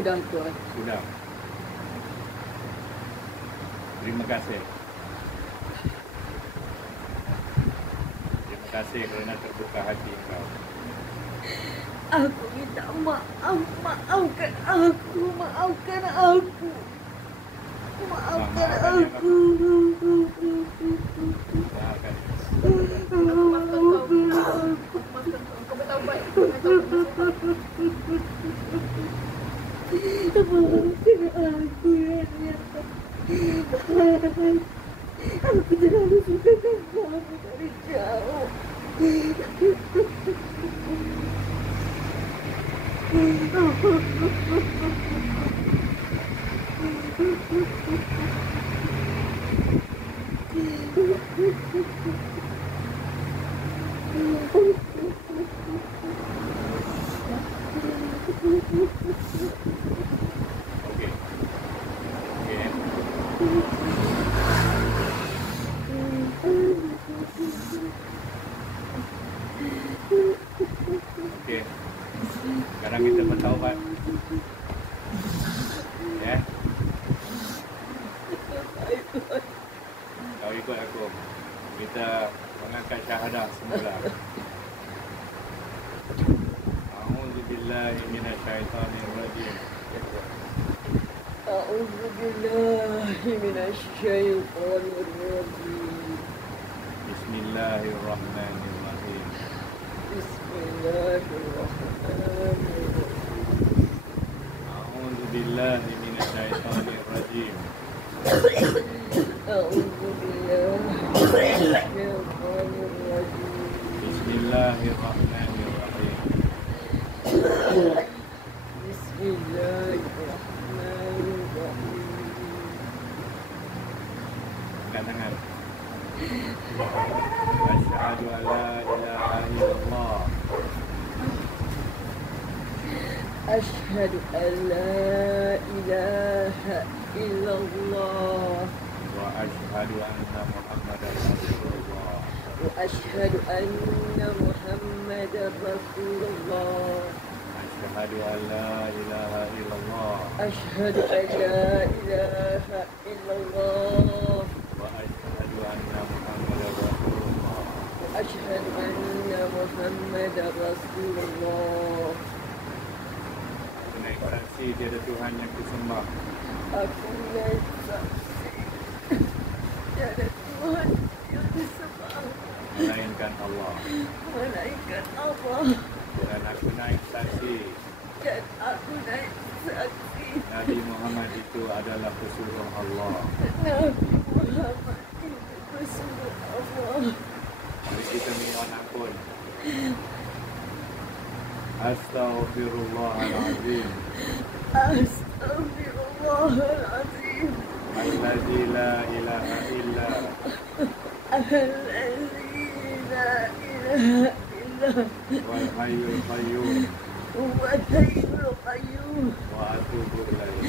Sudah Tuan. Sudah. Terima kasih. Terima kasih kerana terbuka hati engkau. Aku minta maaf. Maafkan aku. Maafkan aku. Maafkan aku. Maafkan. Kau bertaubat. Maafkan aku ya Allah. Aku terlalu suka kamu dari jauh. Okey. Okey. Okey. Sekarang kita bertaubat. Ya. Kau ikut aku. Kita mengangkat syahadah semula. A'udzubillahi minasyaitonirrajim. A'udzu billahi minasyaitonir rajim. Bismillahirrahmanirrahim. Bismillahirrahmanirrahim. A'udzubillahi minasyaitonirrajim. A'udzu billahi minasyaitonir rajim. Bismillahirrahmanirrahim. Bismillahirrahmanirrahim. Angkat tangan. Asyhadu an la ilaha illallah. Asyhadu an la ilaha illallah. Wa asyhadu anna Muhammadar Rasulullah. Wa asyhadu anna Muhammadar Rasulullah. Asyhadu an la ilaha illallah. Asyhadu an la ilaha illallah. Wa asyhadu anna Muhammadar Rasulullah. Wa asyhadu anna Muhammadar Rasulullah. Aku naik saksi tiada Tuhan yang kusembah Aku naik saksi tiada Tuhan yang disembah melainkan Allah. melainkan Allah. Dan aku naik saksi Dan aku naik saksi Nabi Muhammad itu adalah pesuruh Allah. Nabi Muhammad itu pesuruh Allah. Mari kita mohon ampun. Astaghfirullahalazim. Astaghfirullahaladzim. Allazi la ilaha illa Allazi la ilaha illa wal hayyul qayyum huwal hayyul qayyum wa atubu ilaih.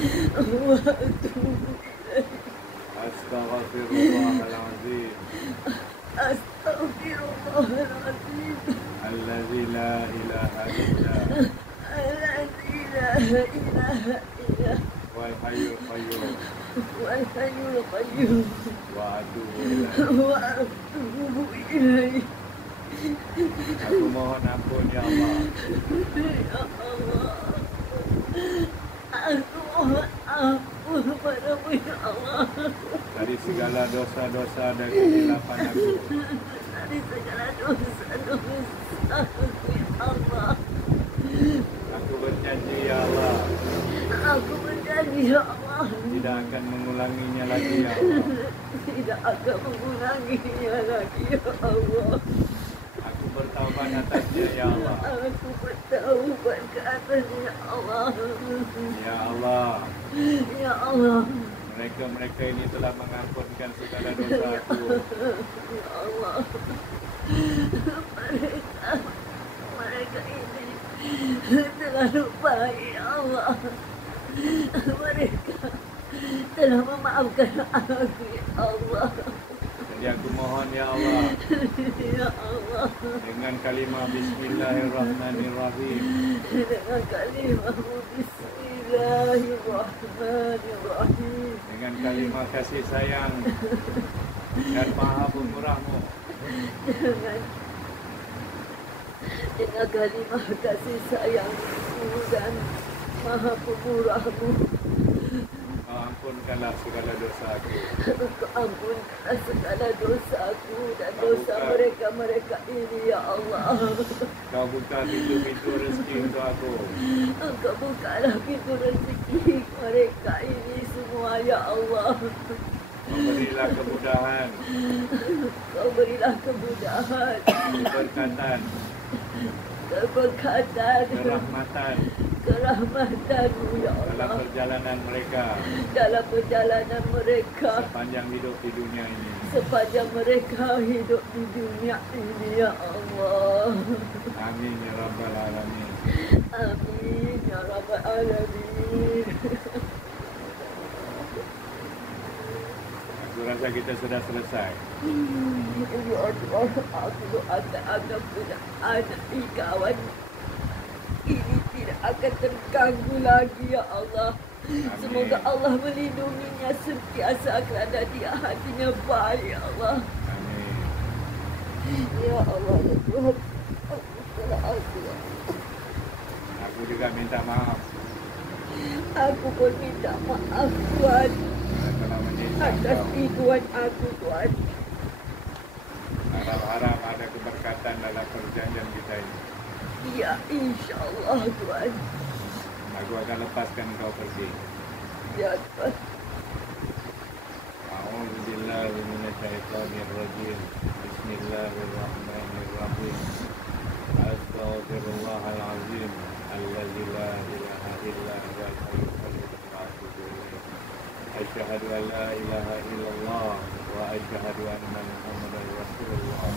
wa atubu ilaih. Astaghfirullahalazim. Astaghfirullahaladzim. Allazi la ilaha illa Allazi la ilaha illa wal hayyul qayyum huwal hayyul qayyum wa atubu ilaih. wa atubu ilaih. Aku mohon ampun ya Allah Ya Allah, aku mohon ampun padamu ya Allah dari segala dosa-dosa dan kesilapan aku. dari segala dosa-dosa ya Allah. Aku berjanji ya Allah Aku berjanji ya Allah tidak akan mengulanginya lagi ya Allah. tidak akan mengulanginya lagi ya Allah. Aku bertaubat atasnya ya Allah. Aku bertaubat ke atasnya ya Allah. Ya Allah, Ya Allah, mereka ini telah mengampunkan segala dosa aku. ya Allah. Mereka ini terlalu baik ya Allah. Mereka telah memaafkan aku ya Allah. Jadi aku mohon ya Allah Ya Allah, dengan kalimah Bismillahirrahmanirrahim. dengan kalimahmu Bismillahirrahmanirrahim. Bismillahirrahmanirrahim. dengan kalimah kasih sayang dan maha pemurahmu. Dengan kalimah kasih sayangmu dan maha pemurahmu, Kau ampunkanlah segala dosaku. Engkau ampunkanlah segala dosaku dan dosa mereka-mereka ini, ya Allah. Kau buka pintu-pintu rezeki untuk aku. Engkau bukalah pintu rezeki mereka ini semua, ya Allah. Memberilah kemudahan, Kau berilah kemudahan, keberkatan, keberkatan, kerahmatan kerahmatan-Mu, ya dalam Allah, perjalanan mereka dalam perjalanan mereka sepanjang hidup di dunia ini. sepanjang mereka hidup di dunia ini, ya Allah. Amin ya rabbal alamin. Amin ya rabbal alamin. Aku rasa kita sudah selesai. Ya Allah, aku doakan agar punya anak kawan ini tidak akan terganggu lagi, ya Allah. Semoga Allah melindunginya sentiasa kerana dia hatinya baik, ya Allah. Amin. Ya Allah, ya Tuhan, ampunilah aku. Aku juga minta maaf Aku pun minta maaf, Tuhan, telah menyintai atas kau. kerinduan aku, Tuhan. Harap-harap ada keberkatan dalam perjanjian kita ini. Ya, insyaAllah, Tuhan. Aku akan lepaskan kau pergi. Ya, Tuhan. A'udzu billahi minasyaitonir rajim. Bismillahirrahmanirrahim. Astaghfirullahalazim allazi la ilaha illa huwal hayyul qayyum wa atubu ilaih. Asyhadu an la ilaha illallah wa asyhadu anna Muhammadar Rasulullah.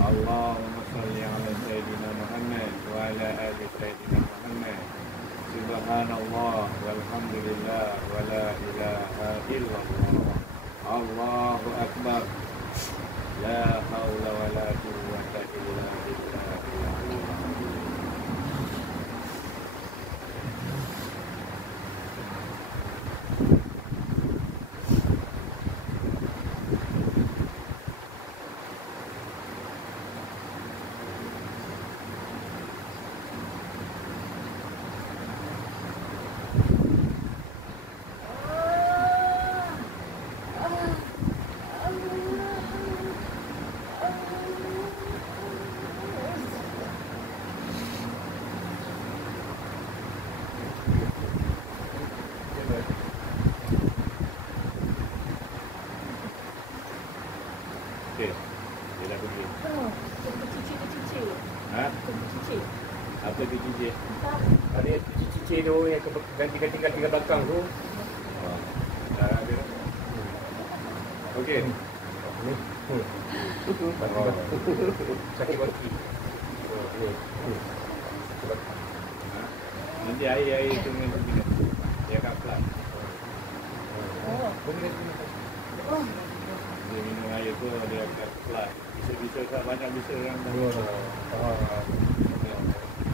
Allahumma shalli ala sayyidina Muhammad wa ala ali sayyidina Muhammad. Subhanallah walhamdulillah wa la ilaha illallah. Allahu akbar. La haula wa la quwwata illa billahil aliyyil azim. Okey. Dia dah pergi. Cuci. Ha? Cuci. Apa tu cincin? Ada yang cici tu yang ganti-ganti kat belakang tu. Dah ada. Okey. Sakit kaki. Ha? Nanti air tu dengan begini. Dia akan flat. Dia minum air tu dia akan flat. Bisa-bisa tak banyak bisa orang dah.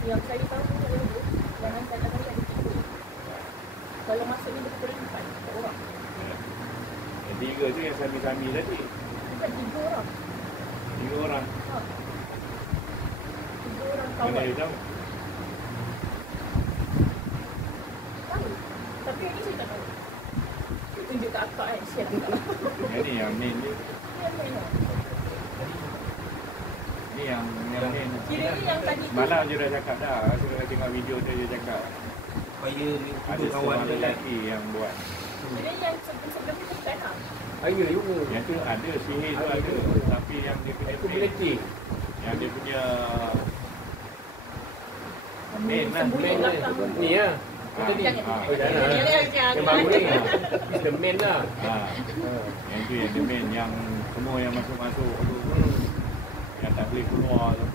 Yang saya tahu dulu, jangan tanya saya ada tiga. Kalau masuk ni betul empat orang. Ya. Yang tiga tu yang sami-sami tadi. Bukan tiga orang. 3 orang. Ha. Tiga orang Mana kawan. dia tahu? Tahu. Tapi yang ni saya tak tahu. Dia tunjuk kat akak kan, share akak. Yang ni yang main ni. Yang main lah. Ni yang main. Kira ni yang tadi tu. Malam je dah cakap dah. Aku dah tengok video tu dia cakap. Supaya Ada seorang lelaki yang buat. Kira yang sebelum tu bukan lah. Ayo juga. Yang tu ada sihir tu ada. Tapi yang dia punya main, Community. yang dia punya main lah. Sembunyi Main lah. belakang. Ni lah. Ah, Tadi. Jangan. ah. Oh, jangan. Jangan. Yang baru ni. It's the main lah. Yang tu yang dia main yang semua yang masuk-masuk tu yang tak boleh keluar tu.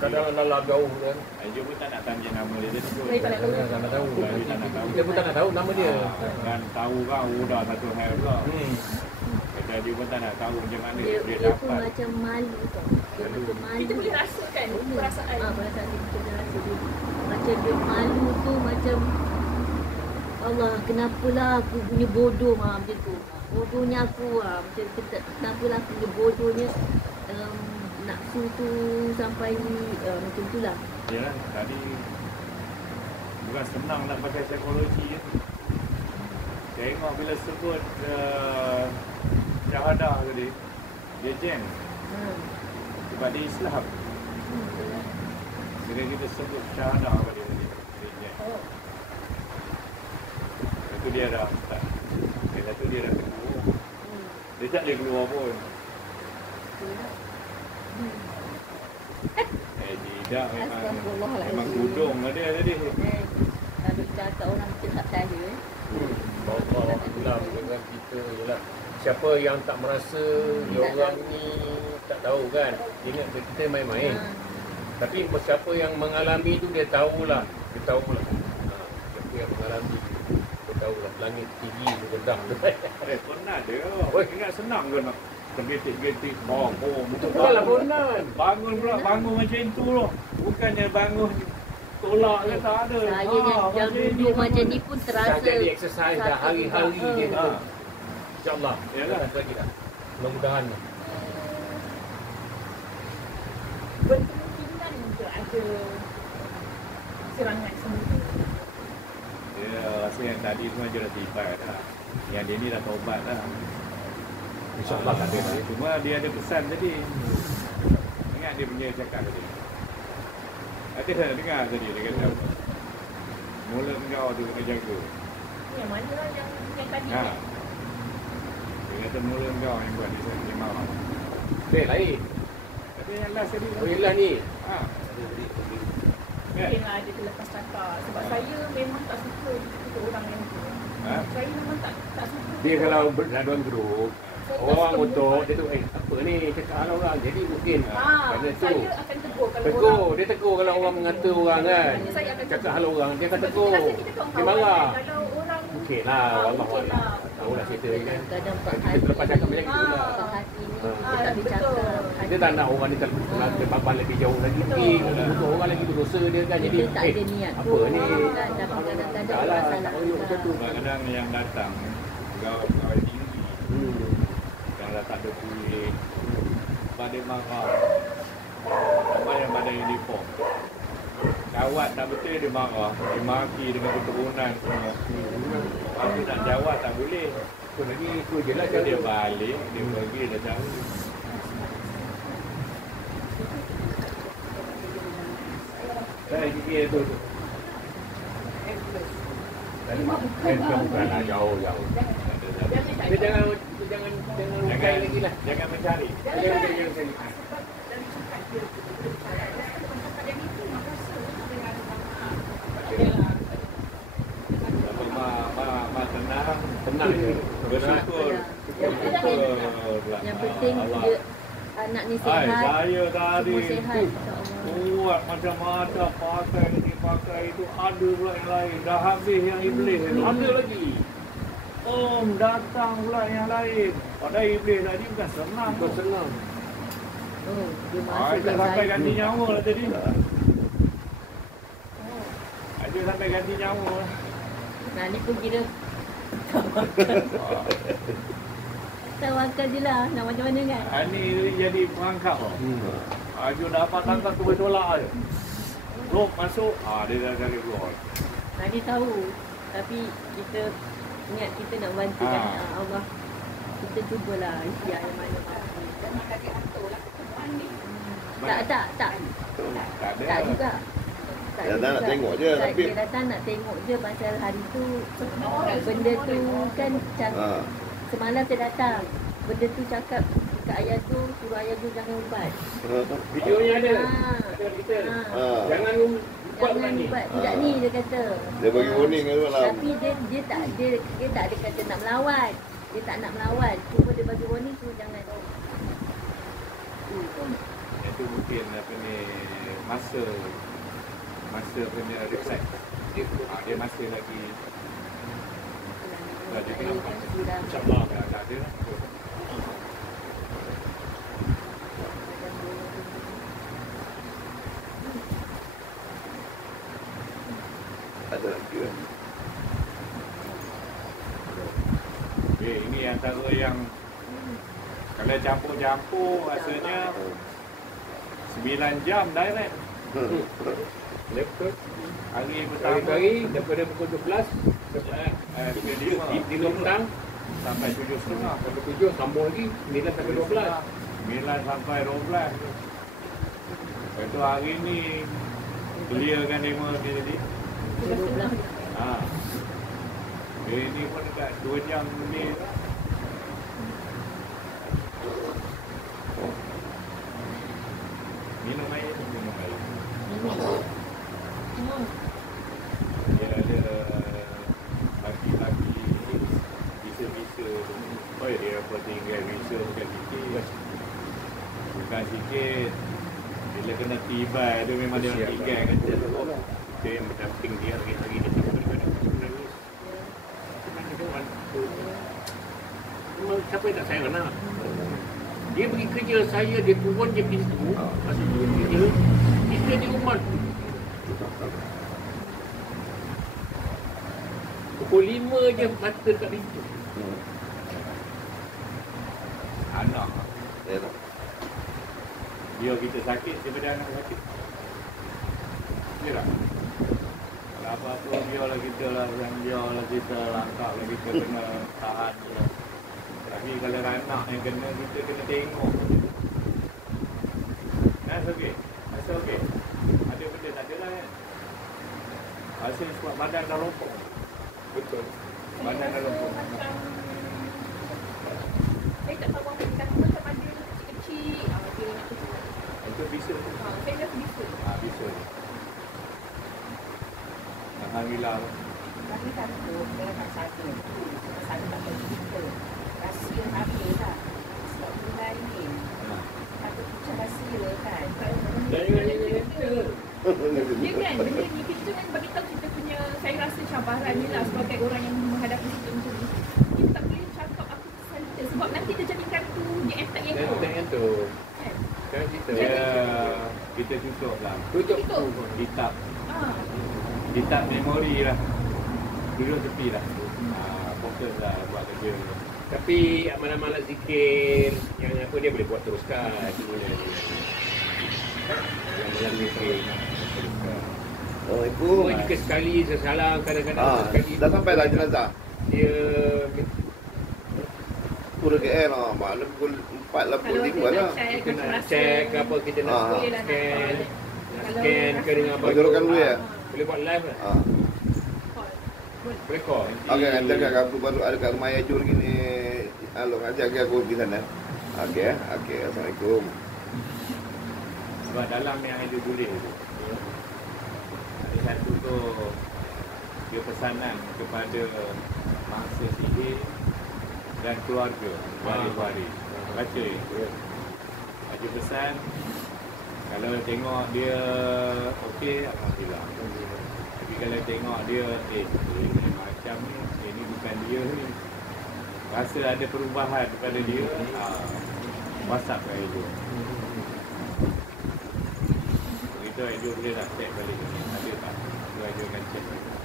Kadang dalam jauh kan. Dia pun tak nak tanya nama dia tu. Saya tak nak tahu. Tak nak tahu. Dia tak nak tahu. Kita pun tak nak tahu nama dia. Dan tahu kan udah satu hal pula. Kata dia pun tak nak tahu macam mana dia Dia pun dapat. macam malu tau. Dia macam malu. Kita boleh rasakan perasaan. Perasaan dia kita dah rasa dia. Macam dia malu tu macam Allah, kenapalah aku punya bodoh macam tu. Bodohnya aku macam kenapalah aku punya bodohnya nafsu tu sampai macam tu lah. Yalah, tadi bukan senang nak pakai psikologi je. Tengok bila sebut syahadah tadi, dia jam. Sebab dia Islam. Bila kita sebut syahadah pada dia tadi, dia jam. Lepas tu dia dah start. Lepas tu dia dah tegur. Dia tak boleh keluar pun. Tidak, memang kudung lah dia tadi. Kalau kata orang kita tak percaya Allah itulah dengan kita ialah siapa yang tak merasa dia orang ni tak tahu kan. Ingat kita main-main. Tapi siapa yang mengalami tu dia tahulah. Dia tahulah. Siapa yang mengalami dia tahulah langit tinggi rendah. Pernah dia. Ingat senang ke nak tergetik-getik betul lah bonan. Bangun pula, bangun macam tu loh. Bukannya bangun tolak ke tak ada. Saya yang duduk macam ni pun terasa. Dah jadi exercise dah hari-hari je tu. InsyaAllah. Yalah. Lagi dah. Mudah-mudahan. Berkemungkinan untuk ada serangan semula. Dia rasa yang tadi semua je dah tibat dah. Yang dia ni dah taubat dah. InsyaAllah tak ada. Cuma dia ada pesan tadi. Ingat dia punya cakap tadi. Nanti saya dengar tadi dia kata apa? Mulut kau tu kena jaga. Yang mana lah yang tadi Ha. kan? Dia kata mulut kau yang buat dia marah. Lain. Tapi yang last tadi. Oh yelah ni. Ha. Mungkin lah dia terlepas cakap. Sebab saya memang tak suka ikut orang yang tu. Ha? Saya memang tak suka. Dia kalau berladuan grup, orang untuk dia tu apa ni cakap hal orang. Jadi mungkin kerana tu Saya akan tegur kalau tegur. orang. Dia tegur kalau orang mengata orang kan. Saya akan Cakap hal orang, dia akan Sebab tegur. kita rasa kita kawan-kawan Dia marah. kan. Kalau orang Mungkin lah, Allah mungkin Allah. lah. Tahu lah cerita ni kan. Kadang Kita terlepas cakap macam tu lah. hati ni Ha. kita tak boleh cakap. Dia tak nak orang ni terpapan lebih jauh lagi. Untuk orang lagi berdosa dia kan. Jadi Kita tak ada niat apa pun. ni? Tapi kadang-kadang Tak lah, masalah tak boleh macam tu. Kadang-kadang yang datang pegawai tinggi yang dah tak ada kulit pada marah apa yang pada uniform jawab tak betul dia marah dia maki dengan keturunan semua aku nak jawab tak boleh Tu lagi tu je lah dia balik dia pergi dah jauh saya fikir tu bukanlah jauh-jauh. Dia jangan ukai lagi lah. Jangan mencari. Jangan cari. Ma tenang. Tenang je. Bersyukur. Yang penting dia anak ni Hai, sihat. saya tadi Semua sihat. InsyaAllah. buat macam-macam pakai ini pakai itu ada pula yang lain dah habis yang iblis itu Ada lagi. datang pula yang lain padahal iblis tadi bukan senang Bukan senang. Oh, dia masuk ada ke sampai saya. ganti nyawa lah tadi ada sampai ganti nyawa lah. Nah, ni pun kira tawakal je lah. Nak macam mana kan? Ni jadi perangkap tau Aju dapat tangkap tu bertolak je Rob masuk dia dah cari keluar Nah, dia tahu. Tapi kita niat kita nak bantu kan Allah. Kita cubalah ikhtiar yang mana mampu. Tak tak ada Tak juga. Dia datang nak tengok je, tapi- Dia datang nak tengok je pasal hari tu benda tu kan semalam saya datang. Benda tu cakap kat ayah tu, suruh ayah tu jangan ubat. Videonya ada. Ah. Ada kita. Ah. Jangan buat Jangan ni. ubat. Tidak ni dia kata. Dia bagi warning kan malam. Tapi dia tak ada kata nak melawan. Dia tak nak melawan. Cuma dia bagi warning suruh jangan. Itu mungkin apa ni masa punya reflect dia masih lagi dia kenapa insyaAllah tak ada lah Ada lagi kan. ini antara yang kalau campur-campur rasanya 9 jam direct. Betul. Hari pertama Hari-hari daripada pukul 12 di petang sampai 7.30. sampai 7 sambung lagi 9 sampai 12. 9 sampai 12. Lepas tu hari ni clearkan demo dia tadi. Ha. Ini pun dekat 2 jam lebih. Minum air. Dia ada laki-laki bisa-bisa. Oh ya, dia apa tinggal bisa bukan sikit. Bukan sikit. Bila kena tiba dia memang dia nak tinggal kan. Kita yang mendamping dia hari-hari dia tak kadang-kadang menangis. Siapa yang tak sayang anak? Dia pergi kerja, saya dia turun je pintu. Masih turun kerja. Kita di rumah. Pukul 5 je mata dekat pintu. Anak. Ya tak? Dia kita sakit daripada anak sakit. Ya tak? Kalau apa-apa biarlah kita lah, biarlah kita langkah lah, kita kena tahan je lah. Tapi kalau anak yang kena, kita kena tengok. That's okay. That's okay. Ada benda tak ada lah kan? Rasa sebab badan dah lopong. Betul. Badan dah lopong. Macam saya tak tahu apa kata macam ada kecil-kecil. Dia nak kecil. Itu bisa. Saya dah bisa. Bisa. Alhamdulillah. Kami takut dia nak sakit. Saya tak boleh cerita. Rahsia habis lah. Sebab benda ini. Takut macam rahsia kan. Dia kan, benda ni kita kan bagi tahu kita punya, saya rasa cabaran ni lah sebagai orang yang menghadapi sistem macam ni. Kita tak boleh cakap apa kesan kita sebab nanti dia jadikan tu, dia attack yang tu. Yang tu. Kan? Kan kita. Ya, kita tutup lah. Tutup. Kitab. Ah. Kitab memori lah. Duduk tepi lah. Fokus lah buat kerja. Tapi amal-amal zikir yang apa dia boleh buat teruskan. Yang zikir teruskan. Assalamualaikum. Cuma jika sekali sesalah kadang-kadang sekali Dah sampai dah jenazah. dia Pura KL lah. Malam pukul 4.85 lah. kita nak check ke apa kita nak scan ke dengan abang Bajorkan dulu ya? boleh buat live lah. Boleh call. Okey, nanti aku baru ada kat rumah Yajur gini. Halo, nanti aku pergi sana. Okey, okey. Assalamualaikum. Sebab dalam yang ada boleh tu. Ada satu tu dia pesanan kepada mangsa sihir dan keluarga waris-waris. Baca ya. Baca pesan. Kalau tengok dia okey, alhamdulillah. Tapi kalau tengok dia ini macam ni, ini bukan dia ni. Rasa ada perubahan pada dia, WhatsApp ke dia. Itu dia boleh nak check balik. Ada tak? Dia akan check.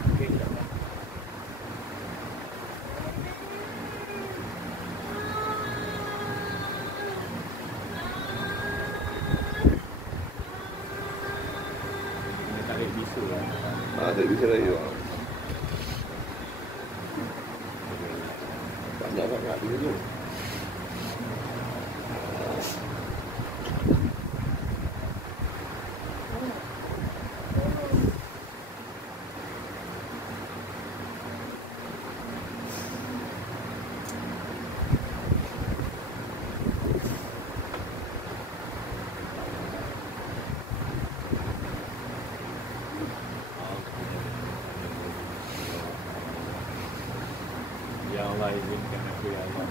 Okey, insyaAllah. Ini tak boleh bisu lah. Tak bisa lagi. Banyak sangat di situ. Ya Allah, izinkan aku ya Allah.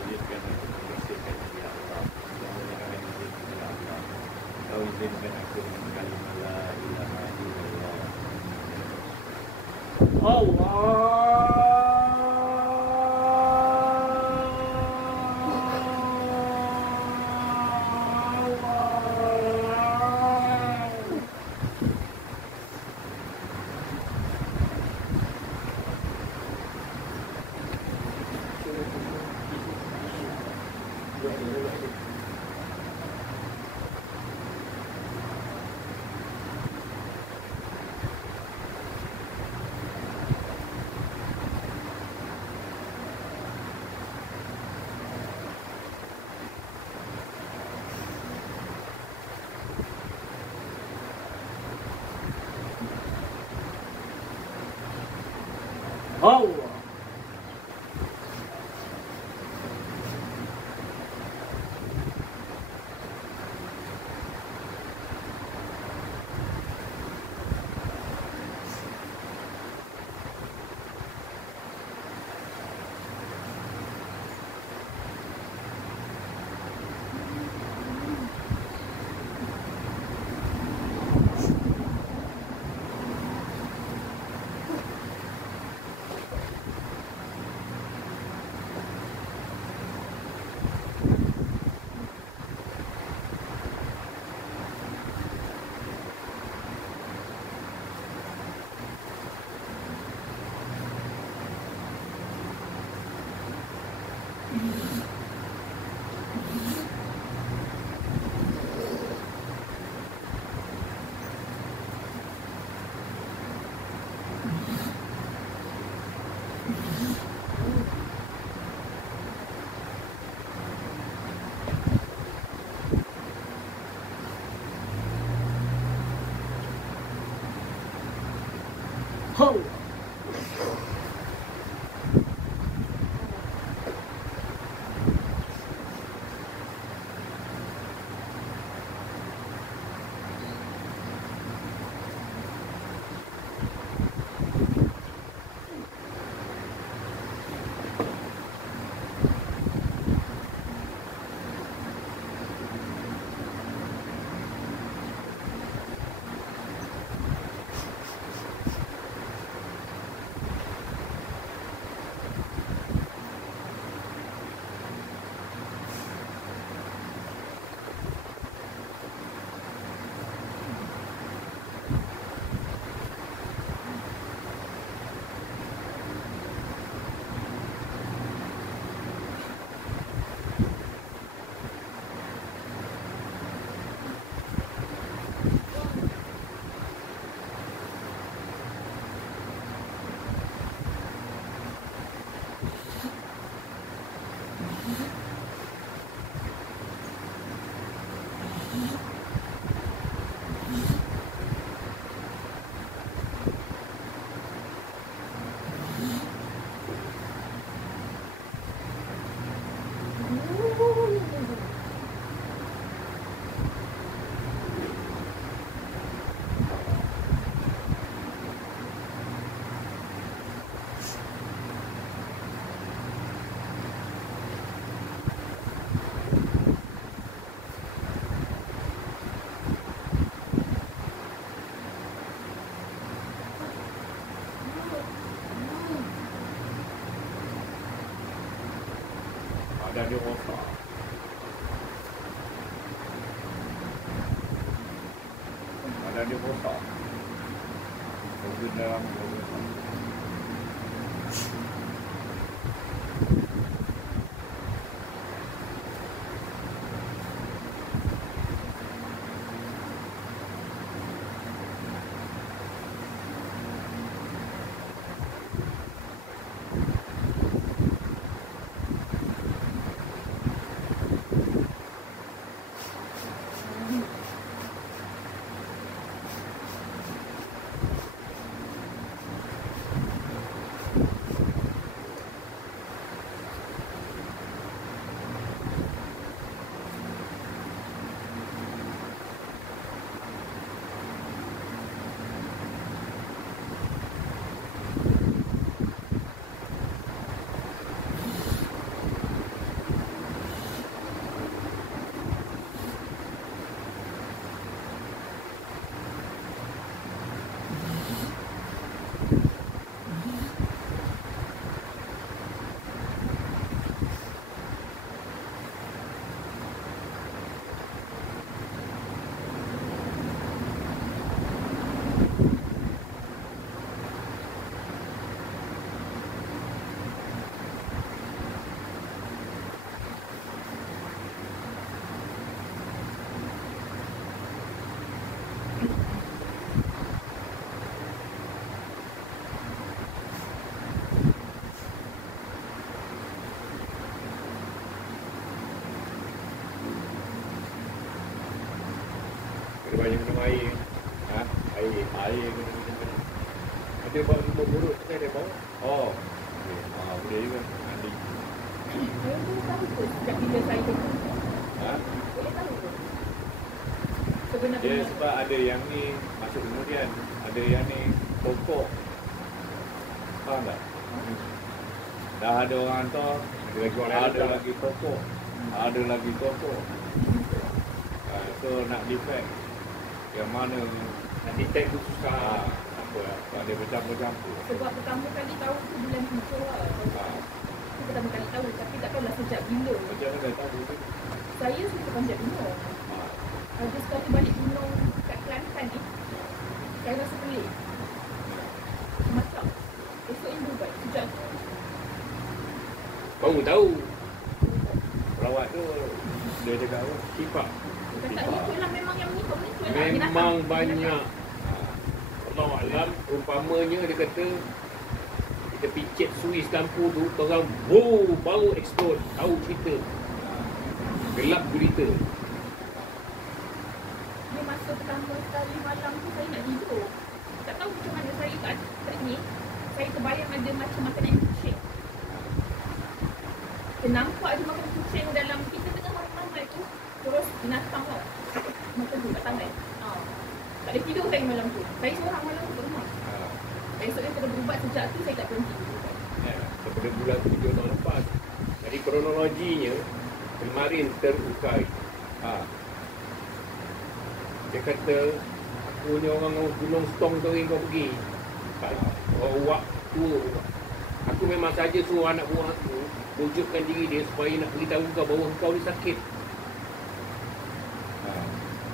Izinkan aku membersihkan ya Allah. Kau izinkan aku kalimah la ilaha illallah. Allah. Allah. Ada dia rosak. Ada dia rosak. Mobil dalam mobil. Banyak minum air. Ha? Air kena minum. Ada buat nombor urut saya dari bawah. Oh. Okay. Boleh juga. Andi. Saya pun tahu ke sejak bila saya kerja. Ha? Boleh tahu ke? Dia Sebenarnya. sebab ada yang ni masuk kemudian. Ada yang ni pokok. Faham tak? Dah ada orang hantar. Ada lagi pokok. Ada lagi pokok. So nak defect yang mana Nak detect tu susah. apa ada bercampur-campur. Sebab pertama kali tahu tu bulan 7 lah. Itu pertama kali tahu. Tapi tak tahulah sejak bila. Macam mana tahu tu? Saya suka panjat gunung. Ada sekali balik gunung kat Kelantan ni. Saya rasa pelik. Macam esoknya berubat. Sejak tu Baru tahu. Perawat tu dia cakap apa? Sifat. kata itulah memang yang ni lah. Memang banyak. Allah Alam, umpamanya dia kata kita picit Suis lampu tu, orang baru explode, tahu cerita. Gelap gulita. Dia masa pertama sekali malam tu saya nak tidur. Tak tahu macam mana saya kat ni. Saya terbayang ada macam makanan kucing. Nampak ada makan kucing dalam kita tengah ramai tu. Terus binatang tau. Macam tu kat tangan. Tak boleh tidur saya malam tu. Saya seorang malam tu kat rumah. Esoknya kena berubat sejak tu saya tak berhenti berubat. Daripada bulan 7 tahun lepas. Jadi kronologinya kemarin terukai. Dia kata aku ni orang Gunung Stong tu kau pergi. Waktu aku memang saja suruh anak buah aku wujudkan diri dia supaya nak beritahu kau bahawa kau ni sakit.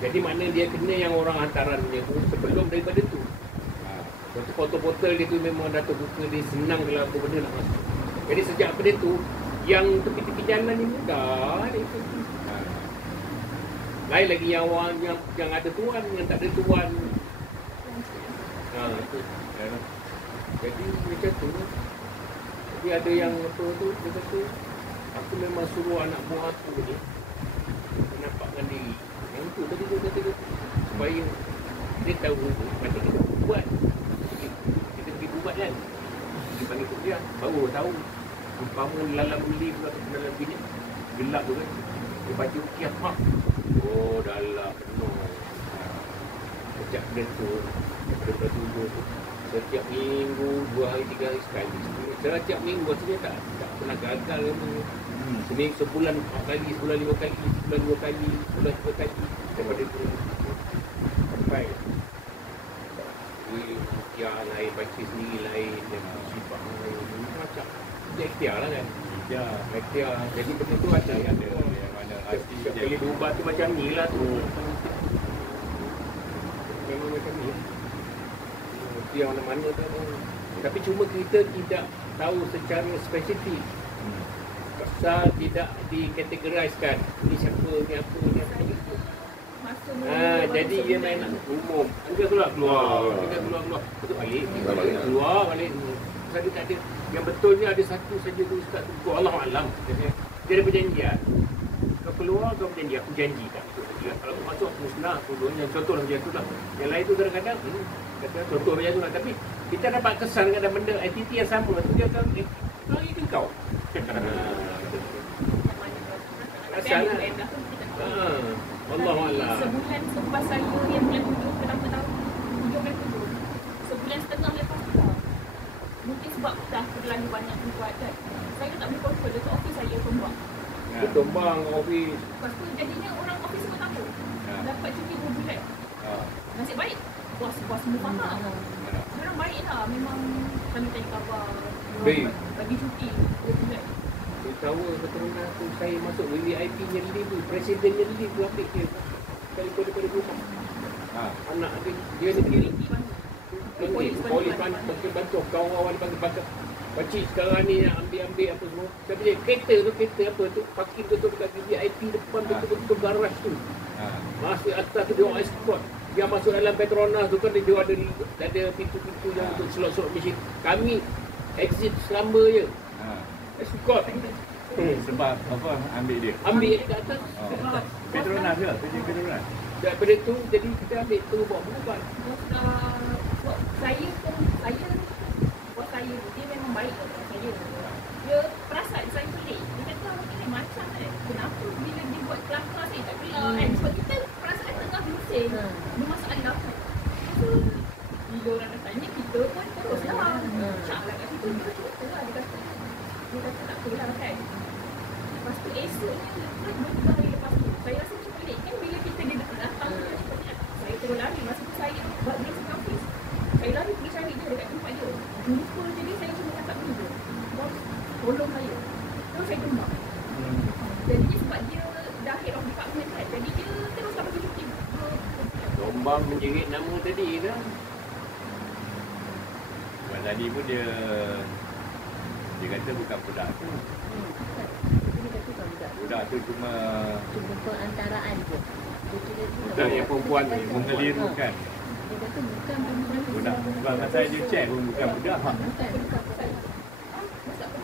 Jadi makna dia kena yang orang hantarannya tu sebelum daripada tu. Waktu portal-portal dia tu memang dah terbuka, dia senang kalau apa benda nak masuk. Jadi sejak pada tu yang tepi-tepi jalan ni mudah dia tu. Lain lagi yang orang yang ada tuan, yang tak ada tuan. Tu. Jadi macam tu. Jadi ada yang apa tu, dia kata aku memang suruh anak buah aku ni menampakkan diri. Yang tu tadi dia kata supaya dia tahu macam kita buat. Kita pergi buat kan. Dia panggil tu dia baru tahu. Umpama dalam lift atau dalam bilik gelap tu kan. Dia baca kiamat. Oh dalam penuh. Sejak dia tu daripada dulu tu setiap minggu 2 hari 3 hari sekali. Setiap minggu maksudnya tak pernah gagal ni. Seminggu sebulan 4 kali, sebulan 5 kali, sebulan 2 kali, sebulan 3 kali daripada tu. Sampai dia lain, baca sendiri lain, dan sifat lain. Macam dia ikhtiar lah kan. Ikhtiar. Jadi benda tu ada yang mana setiap kali berubah tu macam ni lah tu. Memang macam ni. Yang mana-mana tak tahu. Tapi cuma kita tidak tahu secara spesifik. Pasal tidak dikategoriskan. Ini siapa, ni apa, ni apa. Jadi dia main umum. Kita keluar. Betul balik. Keluar balik. Pasal dia tak ada. Yang betulnya ada satu saja tu Ustaz tu. Allah Alam. Dia ada perjanjian. Kau keluar, kau berjanji. Aku janji tak. Kalau aku masuk, aku musnah. Yang contoh macam tu lah. Yang lain tu kadang-kadang contoh macam tu lah. Tapi kita dapat kesan dengan benda entiti yang sama tu dia akan lagi ke kau. Asal lah. Allah Allah. Sebulan selepas saya yang bulan 7 pertama tahun 7 bulan 7. Sebulan setengah lepas tu dah. Mungkin sebab dah terlalu banyak buat kan. Saya tak boleh kontrol dekat office saya tumbang. Dia tumbang office. Lepas tu jadinya orang office semua tahu. Dapat cuti 2 bulan. Nasib baik. Bos semua faham. Orang baik lah. Memang kami tanya khabar. Bagi cuti 2 bulan. Tahu keturunan tu saya masuk VIP-nya lift tu, presidennya lift tu ambil dia daripada rumah. Anak dia sendiri polis bantu kawan-kawan panggil pakcik sekarang ni nak ambil apa semua. Saya dia kereta apa tu parking betul dekat VIP depan betul-betul garaj tu. Masuk atas tu dia orang escort. Yang masuk dalam Petronas tu kan dia ada pintu-pintu yang untuk slot-slot mesin. Kami exit selamba je. Escort. Sebab apa ambil dia? Ambil kat atas. Petronas ke? Petronas. Daripada tu jadi kita ambil tu bawa berubat. Saya Memang cak lah kat situ. Dia cerita lah. Dia kata tak apalah kan. Lepas tu esoknya, beberapa hari lepas tu, saya rasa macam pelik kan bila kita dia datang tu cepatnya. Saya terus lari. Masa tu saya buat dia sekat office. Saya lari pergi cari dia dekat tempat dia. Jumpa je dia, saya cuma cakap dulu. Bos, tolong saya. Terus saya gemar. Jadi sebab dia dah head of department kan. Jadi dia teruslah bagi cuti. Lombang menjerit nama tadi dah. Sebab tadi pun dia kata bukan budak tu. Dia kata bukan budak. Budak tu cuma Perantaraan je. Budak yang perempuan ni mengelirukan. Dia kata bukan perempuan. Budak. Sebab masa dia check pun bukan budak.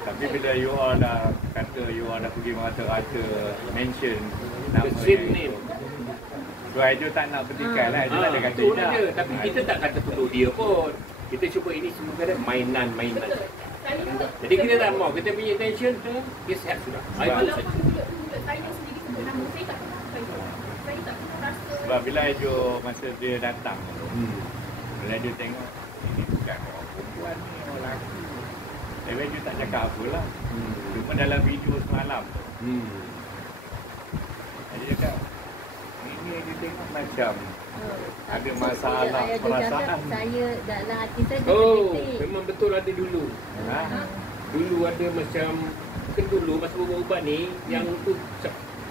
Tapi bila you all dah kata you all dah pergi merata-rata mention nama same name. So Ajo tak nak petikai lah. Ajo tak ada kata Betul tidak. dia. Tapi kita tak kata tuduh dia pun. Kita cuba ini semua kata mainan-mainan. Jadi kita tak mau. Kita punya intention tu, dia sihat sudah. Walaupun mulut saya sendiri sebut nama, saya tak pernah saya tak pernah rasa. Sebab bila Ajo masa dia datang bila dia tengok ini bukan orang perempuan ni, orang lelaki. Tapi Ajo tak cakap apalah. Cuma dalam video semalam tu Ajo cakap ini dia tengok macam ada masalah perasaan. Saya dalam hati saya Oh, terdetik. memang betul ada dulu. Ha? Dulu ada macam, kan dulu masa ubat-ubat ni, yang tu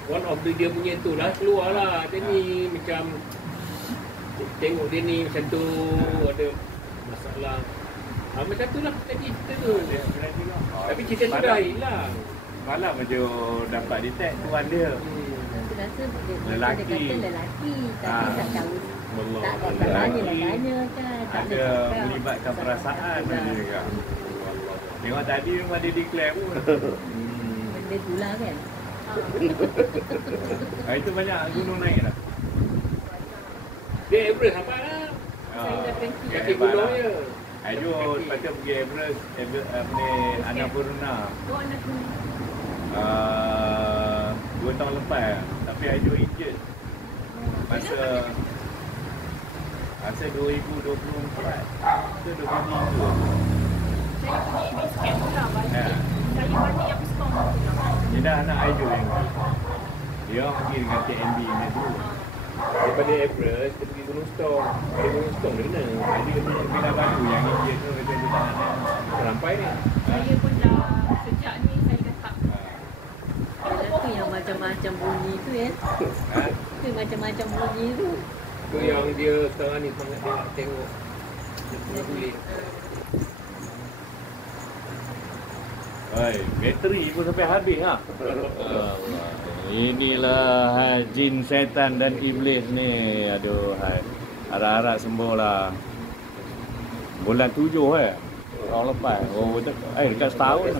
one of the dia punya tu lah keluar lah. Dia ni macam tengok dia ni macam tu ada masalah. Macam tu lah tadi cerita tu. Tapi cerita tu dah hilang. Malam Ajo dapat detect tuan dia. Saya rasa dia Lelaki. kata lelaki. Tapi Ah. tak tahu. Allah. Tak ada tanya kan. Tak Ada melibatkan perasaan dia juga. Tengok tadi memang dia declare pun. Benda tu lah kan. Itu banyak gunung naik dah. Dia Everest apa lah. Saya dah berhenti. Kaki gunung je. Ajo patut pergi Everest, apa ni, Annapurna. Oh, anak tu. 2 tahun lepas. Tapi Ajo injet. Masa 2024 ke 2023. Saya pergi base camp tu lah balik. Ya. Saya balik yang storm tu lah. Dia dah anak Ajo yang pergi. Dia orang pergi dengan TNB ni dulu. Daripada Everest, dia pergi Gunung Stong. Dari Gunung Stong dia kena. Jadi dia punya bila baru yang injet tu kata dia tak nak naik. Sampai ni. Saya pun dah sejak ni saya dah tak. Itu yang macam-macam bunyi tu ya. Ha? Itu macam-macam bunyi tu. Tu yang dia sekarang ni semangat dia nak tengok. Dia boleh. Oi, bateri pun sampai habis ha. Inilah jin setan dan iblis ni. Aduh, harap-harap sembuh lah. Bulan 7 tahun lepas. Oh, dekat setahun.